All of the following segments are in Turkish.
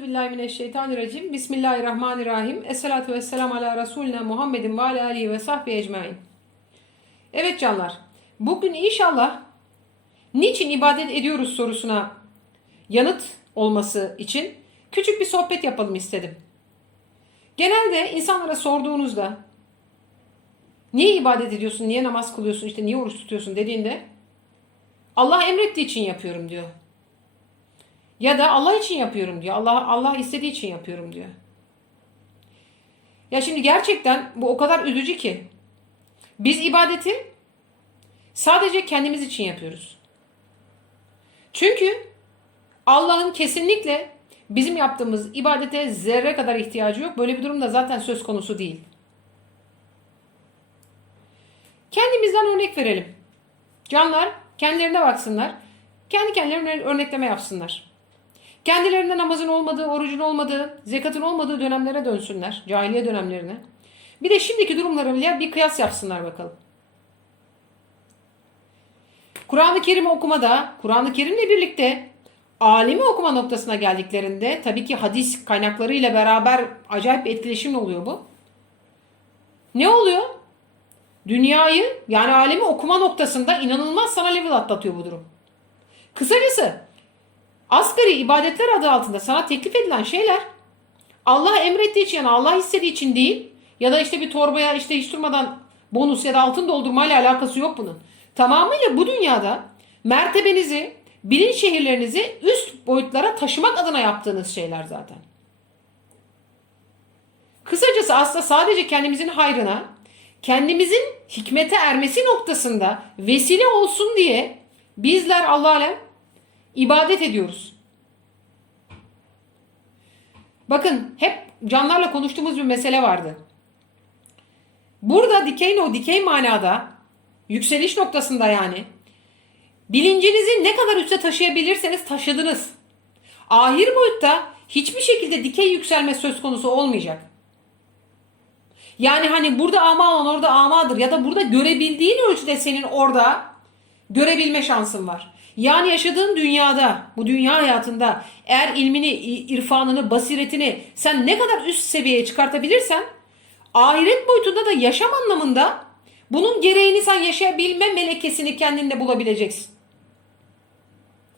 Euzubillahimineşşeytanirracim. Bismillahirrahmanirrahim. Esselatu vesselamu ala Resulina Muhammedin ve ala alihi ve sahbihi ecmain. Evet canlar. Bugün inşallah niçin ibadet ediyoruz sorusuna yanıt olması için küçük bir sohbet yapalım istedim. Genelde insanlara sorduğunuzda niye ibadet ediyorsun, niye namaz kılıyorsun, işte niye oruç tutuyorsun dediğinde Allah emrettiği için yapıyorum diyor. Ya da Allah için yapıyorum diyor. Allah Allah istediği için yapıyorum diyor. Ya şimdi gerçekten bu o kadar üzücü ki. Biz ibadeti sadece kendimiz için yapıyoruz. Çünkü Allah'ın kesinlikle bizim yaptığımız ibadete zerre kadar ihtiyacı yok. Böyle bir durumda zaten söz konusu değil. Kendimizden örnek verelim. Canlar kendilerine baksınlar. Kendi kendilerine örnekleme yapsınlar. Kendilerinde namazın olmadığı, orucun olmadığı, zekatın olmadığı dönemlere dönsünler. Cahiliye dönemlerine. Bir de şimdiki durumlarıyla bir kıyas yapsınlar bakalım. Kur'an-ı Kerim'i okumada, Kur'an-ı Kerim'le birlikte alimi okuma noktasına geldiklerinde tabii ki hadis kaynaklarıyla beraber acayip bir etkileşimle oluyor bu. Ne oluyor? Dünyayı yani alemi okuma noktasında inanılmaz sana level atlatıyor bu durum. Kısacası asgari ibadetler adı altında sana teklif edilen şeyler Allah emrettiği için yani Allah istediği için değil ya da işte bir torbaya işte hiç durmadan bonus ya da altın doldurmayla alakası yok bunun. Tamamıyla bu dünyada mertebenizi, bilinç şehirlerinizi üst boyutlara taşımak adına yaptığınız şeyler zaten. Kısacası aslında sadece kendimizin hayrına, kendimizin hikmete ermesi noktasında vesile olsun diye bizler Allah alem ibadet ediyoruz. Bakın hep canlarla konuştuğumuz bir mesele vardı. Burada dikey o dikey manada yükseliş noktasında yani bilincinizi ne kadar üste taşıyabilirseniz taşıdınız. Ahir boyutta hiçbir şekilde dikey yükselme söz konusu olmayacak. Yani hani burada ama olan orada amadır ya da burada görebildiğin ölçüde senin orada görebilme şansın var. Yani yaşadığın dünyada, bu dünya hayatında eğer ilmini, irfanını, basiretini sen ne kadar üst seviyeye çıkartabilirsen ahiret boyutunda da yaşam anlamında bunun gereğini sen yaşayabilme melekesini kendinde bulabileceksin.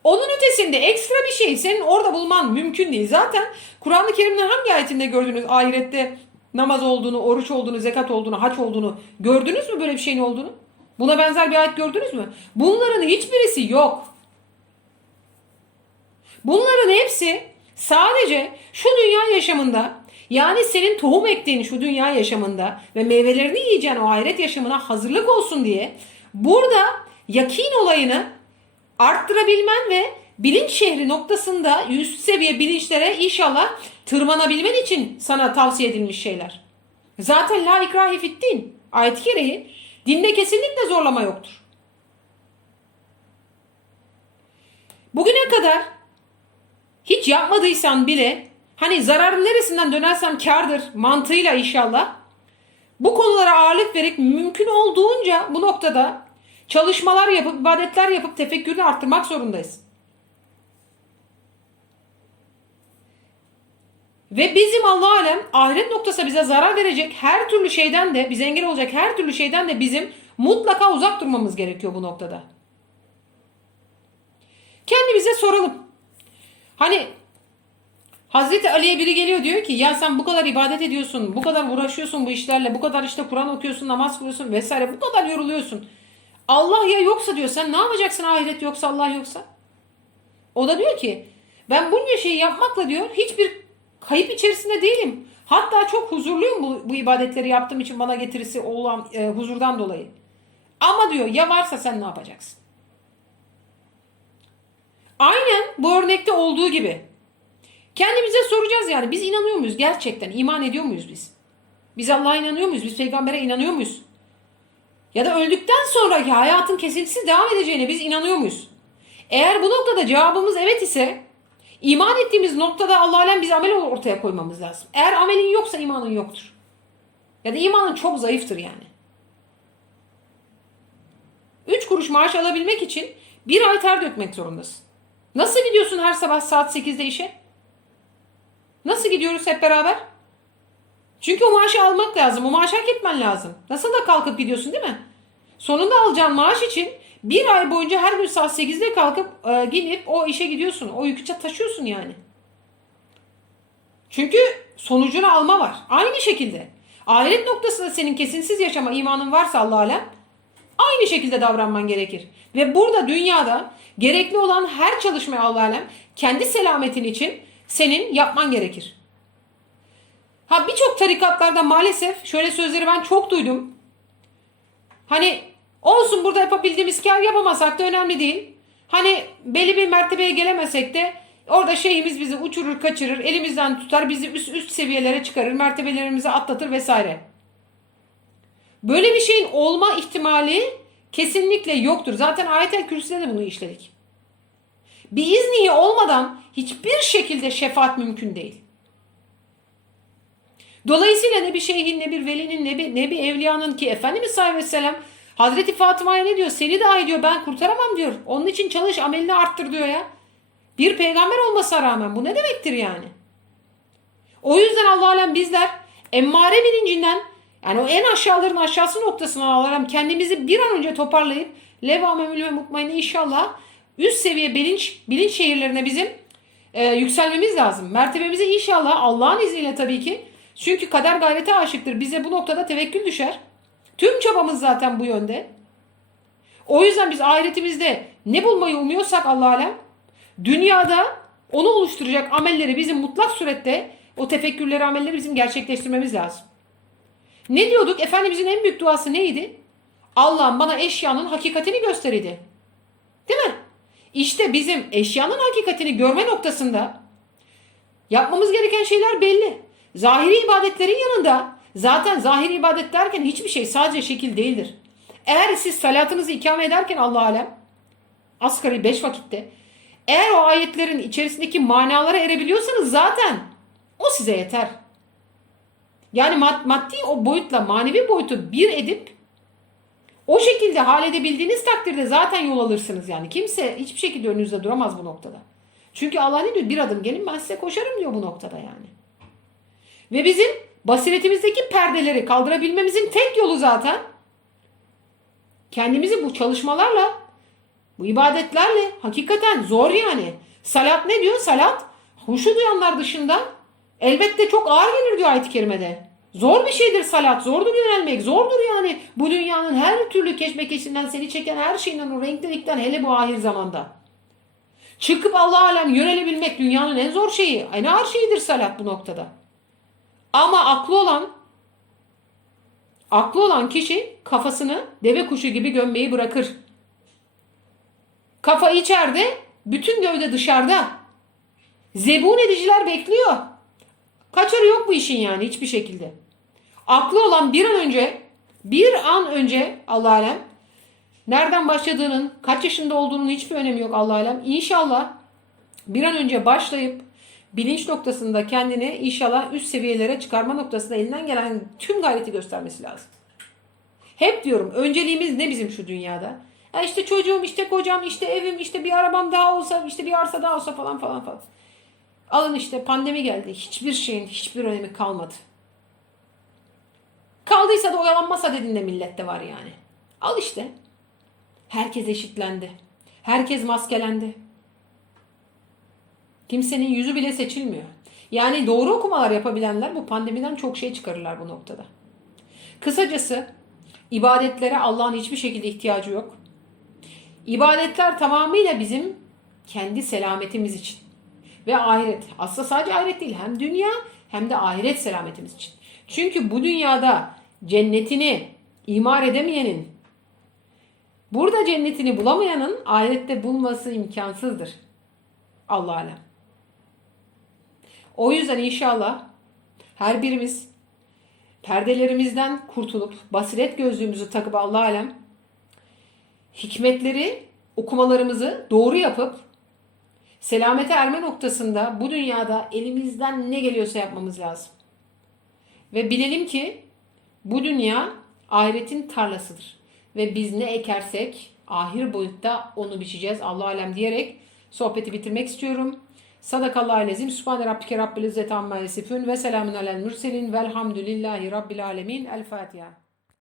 Onun ötesinde ekstra bir şey senin orada bulman mümkün değil. Zaten Kur'an-ı Kerim'in hangi ayetinde gördünüz ahirette namaz olduğunu, oruç olduğunu, zekat olduğunu, haç olduğunu gördünüz mü böyle bir şeyin olduğunu? Buna benzer bir ayet gördünüz mü? Bunların hiçbirisi yok. Bunların hepsi sadece şu dünya yaşamında yani senin tohum ektiğin şu dünya yaşamında ve meyvelerini yiyeceğin o ahiret yaşamına hazırlık olsun diye burada yakin olayını arttırabilmen ve bilinç şehri noktasında üst seviye bilinçlere inşallah tırmanabilmen için sana tavsiye edilmiş şeyler. Zaten la ikrahi fit din. Ayet-i gereği dinde kesinlikle zorlama yoktur. Bugüne kadar hiç yapmadıysan bile hani zararın neresinden dönersem kardır mantığıyla inşallah bu konulara ağırlık verip mümkün olduğunca bu noktada çalışmalar yapıp ibadetler yapıp tefekkürünü arttırmak zorundayız. Ve bizim Allah alem ahiret noktası bize zarar verecek her türlü şeyden de bize engel olacak her türlü şeyden de bizim mutlaka uzak durmamız gerekiyor bu noktada. Kendimize soralım. Hani Hazreti Ali'ye biri geliyor diyor ki ya sen bu kadar ibadet ediyorsun, bu kadar uğraşıyorsun bu işlerle, bu kadar işte Kur'an okuyorsun, namaz kılıyorsun vesaire bu kadar yoruluyorsun. Allah ya yoksa diyor sen ne yapacaksın ahiret yoksa Allah yoksa? O da diyor ki ben bunca şeyi yapmakla diyor hiçbir kayıp içerisinde değilim. Hatta çok huzurluyum bu, bu ibadetleri yaptığım için bana getirisi olan e, huzurdan dolayı. Ama diyor ya varsa sen ne yapacaksın? Aynen bu örnekte olduğu gibi. Kendimize soracağız yani biz inanıyor muyuz gerçekten? İman ediyor muyuz biz? Biz Allah'a inanıyor muyuz? Biz peygambere inanıyor muyuz? Ya da öldükten sonraki hayatın kesintisiz devam edeceğine biz inanıyor muyuz? Eğer bu noktada cevabımız evet ise iman ettiğimiz noktada Allah alem biz amel ortaya koymamız lazım. Eğer amelin yoksa imanın yoktur. Ya da imanın çok zayıftır yani. Üç kuruş maaş alabilmek için bir ay ter dökmek zorundasın. Nasıl gidiyorsun her sabah saat 8'de işe? Nasıl gidiyoruz hep beraber? Çünkü o maaşı almak lazım. O maaşı hak etmen lazım. Nasıl da kalkıp gidiyorsun değil mi? Sonunda alacağın maaş için bir ay boyunca her gün saat 8'de kalkıp e, gidip o işe gidiyorsun. O yükü taşıyorsun yani. Çünkü sonucunu alma var. Aynı şekilde. Ahiret noktasında senin kesinsiz yaşama imanın varsa Allah alem aynı şekilde davranman gerekir. Ve burada dünyada gerekli olan her çalışmayı Allah alem kendi selametin için senin yapman gerekir. Ha birçok tarikatlarda maalesef şöyle sözleri ben çok duydum. Hani olsun burada yapabildiğimiz kar yapamasak da önemli değil. Hani belli bir mertebeye gelemesek de orada şeyimiz bizi uçurur kaçırır elimizden tutar bizi üst üst seviyelere çıkarır mertebelerimizi atlatır vesaire. Böyle bir şeyin olma ihtimali kesinlikle yoktur. Zaten ayetel kürsüde de bunu işledik. Bir iznihi olmadan hiçbir şekilde şefaat mümkün değil. Dolayısıyla ne bir şeyhin ne bir velinin ne bir, ne bir evliyanın ki Efendimiz sallallahu aleyhi ve sellem Hazreti Fatıma'ya ne diyor? Seni dahi diyor ben kurtaramam diyor. Onun için çalış amelini arttır diyor ya. Bir peygamber olmasına rağmen bu ne demektir yani? O yüzden Allah bizler emmare bilincinden yani o en aşağıların aşağısı noktasına Allah alem kendimizi bir an önce toparlayıp levame mülü ve mutmainne inşallah üst seviye bilinç bilinç şehirlerine bizim e, yükselmemiz lazım. Mertebemizi inşallah Allah'ın izniyle tabii ki çünkü kader gayrete aşıktır. Bize bu noktada tevekkül düşer. Tüm çabamız zaten bu yönde. O yüzden biz ahiretimizde ne bulmayı umuyorsak Allah alem dünyada onu oluşturacak amelleri bizim mutlak surette o tefekkürleri amelleri bizim gerçekleştirmemiz lazım. Ne diyorduk? Efendimizin en büyük duası neydi? Allah'ım bana eşyanın hakikatini gösteridi. Değil mi? İşte bizim eşyanın hakikatini görme noktasında yapmamız gereken şeyler belli. Zahiri ibadetlerin yanında zaten zahiri ibadet derken hiçbir şey sadece şekil değildir. Eğer siz salatınızı ikame ederken Allah alem asgari 5 vakitte eğer o ayetlerin içerisindeki manalara erebiliyorsanız zaten o size yeter. Yani mad- maddi o boyutla manevi boyutu bir edip o şekilde halledebildiğiniz takdirde zaten yol alırsınız yani. Kimse hiçbir şekilde önünüzde duramaz bu noktada. Çünkü Allah ne diyor? Bir adım gelin ben size koşarım diyor bu noktada yani. Ve bizim basiretimizdeki perdeleri kaldırabilmemizin tek yolu zaten kendimizi bu çalışmalarla, bu ibadetlerle hakikaten zor yani. Salat ne diyor? Salat huşu duyanlar dışında elbette çok ağır gelir diyor ayet-i kerimede. Zor bir şeydir salat. Zordur yönelmek. Zordur yani bu dünyanın her türlü keşmekeşinden seni çeken her şeyinden o renklilikten hele bu ahir zamanda. Çıkıp Allah alem yönelebilmek dünyanın en zor şeyi. En ağır şeyidir salat bu noktada. Ama aklı olan aklı olan kişi kafasını deve kuşu gibi gömmeyi bırakır. Kafa içeride, bütün gövde dışarıda. Zebun ediciler bekliyor. Kaçarı yok bu işin yani hiçbir şekilde. Aklı olan bir an önce, bir an önce Allah alem nereden başladığının, kaç yaşında olduğunun hiçbir önemi yok Allah alem. İnşallah bir an önce başlayıp bilinç noktasında kendini inşallah üst seviyelere çıkarma noktasında elinden gelen tüm gayreti göstermesi lazım. Hep diyorum önceliğimiz ne bizim şu dünyada? Ya işte çocuğum, işte kocam, işte evim, işte bir arabam daha olsa, işte bir arsa daha olsa falan falan falan. Alın işte pandemi geldi. Hiçbir şeyin hiçbir önemi kalmadı. Kaldıysa da oyalanmasa dediğinde millette var yani. Al işte. Herkes eşitlendi. Herkes maskelendi. Kimsenin yüzü bile seçilmiyor. Yani doğru okumalar yapabilenler bu pandemiden çok şey çıkarırlar bu noktada. Kısacası ibadetlere Allah'ın hiçbir şekilde ihtiyacı yok. İbadetler tamamıyla bizim kendi selametimiz için ve ahiret. Aslında sadece ahiret değil hem dünya hem de ahiret selametimiz için. Çünkü bu dünyada cennetini imar edemeyenin, burada cennetini bulamayanın ahirette bulması imkansızdır. Allah alem. O yüzden inşallah her birimiz perdelerimizden kurtulup basiret gözlüğümüzü takıp Allah alem hikmetleri okumalarımızı doğru yapıp selamete erme noktasında bu dünyada elimizden ne geliyorsa yapmamız lazım. Ve bilelim ki bu dünya ahiretin tarlasıdır. Ve biz ne ekersek ahir boyutta onu biçeceğiz Allah alem diyerek sohbeti bitirmek istiyorum. Sadakallahu lezim. Sübhane rabbike rabbil izzeti amma yasifun ve selamun alel mürselin velhamdülillahi rabbil alemin. El Fatiha.